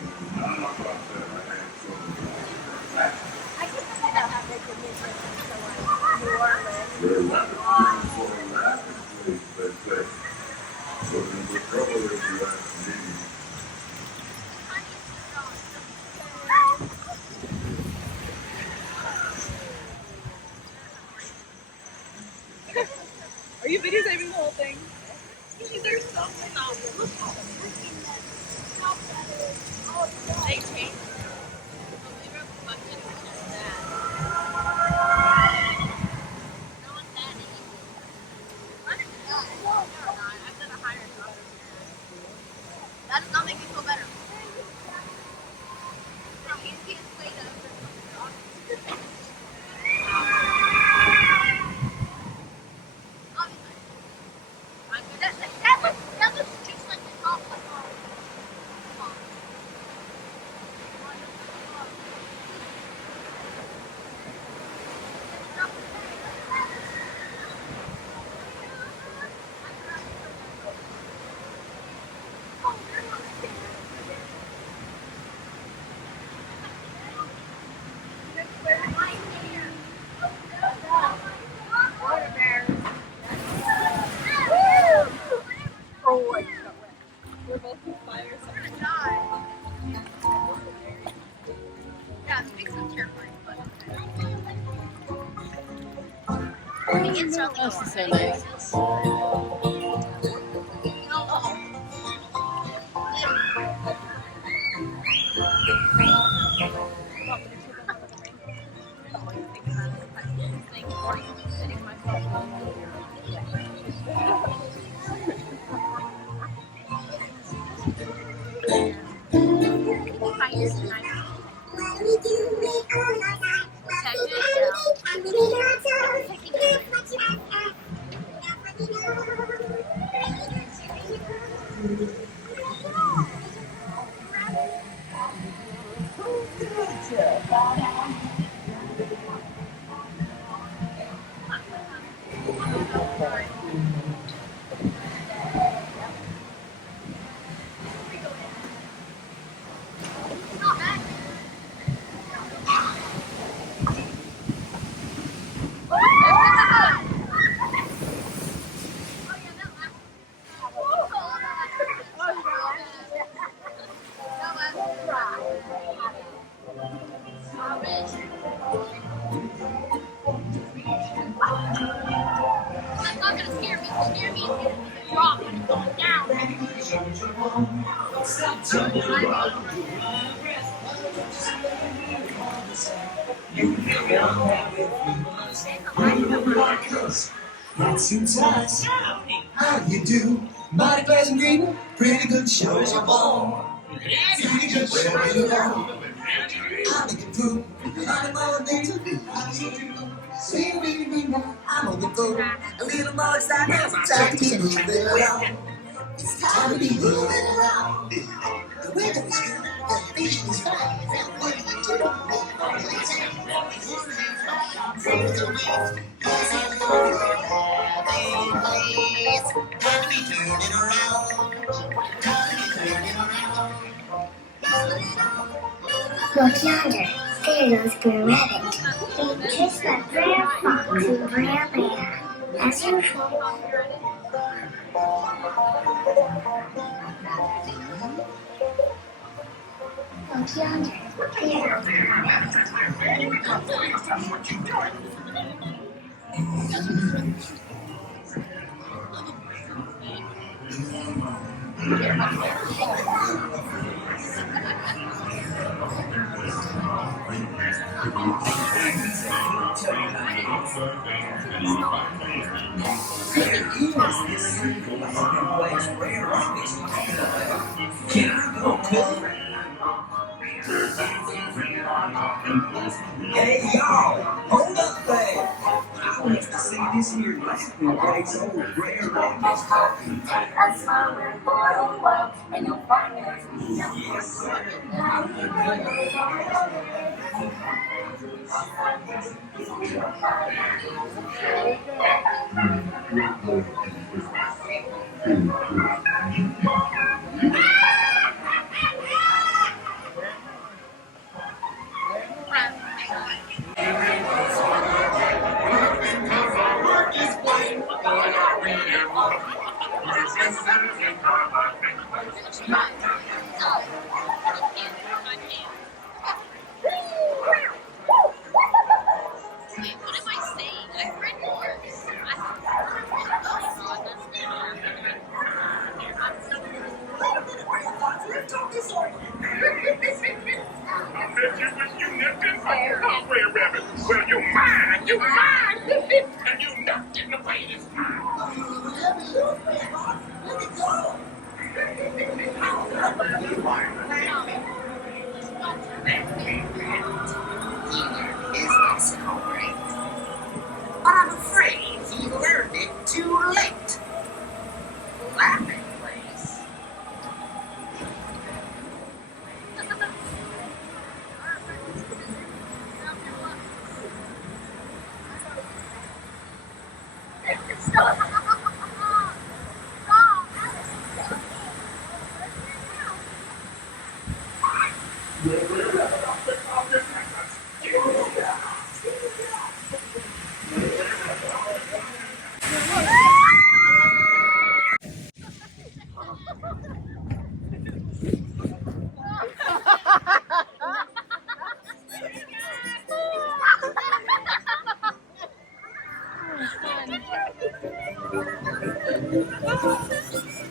I just think about how big the mission is to like New Orleans. Brer Rabbit for a rapid they say. So there's a trouble if you ask me. Are you videotaping the whole thing? There's something on They changed. They wrote a bunch of that. No one's that easy. No, I've got a higher daughter. That does not make me feel better. The easiest way to that looks just like the top one. We're both on fire, so we're gonna die. Yeah, it makes them terrifying, but the insult is so nice. Not too tight. How you do? Mighty pleasant greeting. Pretty good show as you're born. Pretty good show as you're born. I'm looking through. I'm more than sweet baby, I'm on the go. A little more excited. Time to be moving around. It's time to be moving around. The weather is good. The beach is fine. What do you do? From the west, time to be turning around. Look yonder, there goes Brer Rabbit, being chased by Brer Fox and Brer Bear, as usual. Look yonder, there goes Brer Hey y'all, hold up there. I want to see this here Mexican place old Brer Rabbit's talking. a summer for the world, and you'll find it. Yes, sir. I bet you wish you nipped in my Brer Rabbit. Well, you mine, and you knocked in the way this time. Is this alright? But I'm afraid he learned it too late. Laughing place.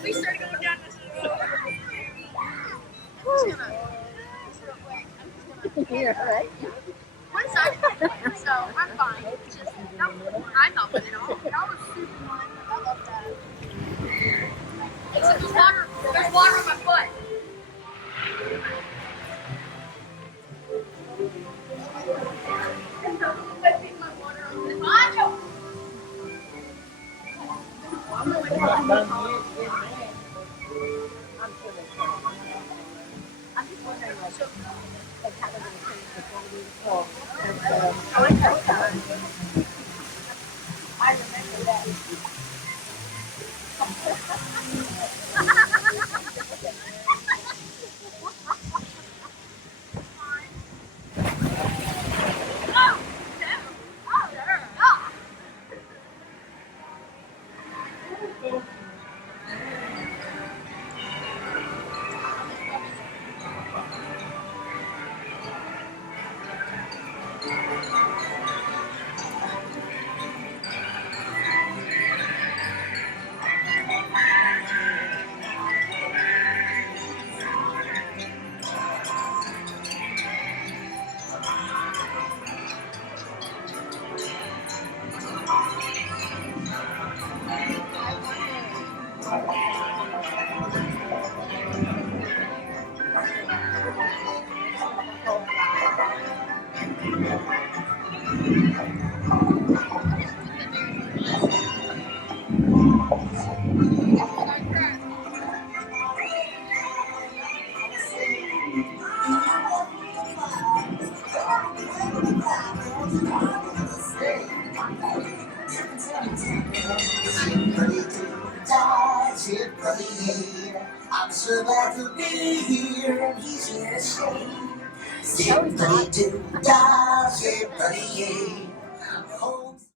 We started going down this road. Yeah, right. One side, so I'm fine. It's just, I'm helping it all. That was super fun. I love that. Except there's water on my foot. I'm not done yet. I'm sure they can. I'm just wondering, like, how they're going to change the phone. I like that time. I remember that. Zip-a-Dee-Doo-Dah, Zip-a-Dee-Doo-Dah. I'm so glad to be here, and he's here to stay. Zip-a-Dee-Doo-Dah, Zip-a-Dee-Doo-Dah.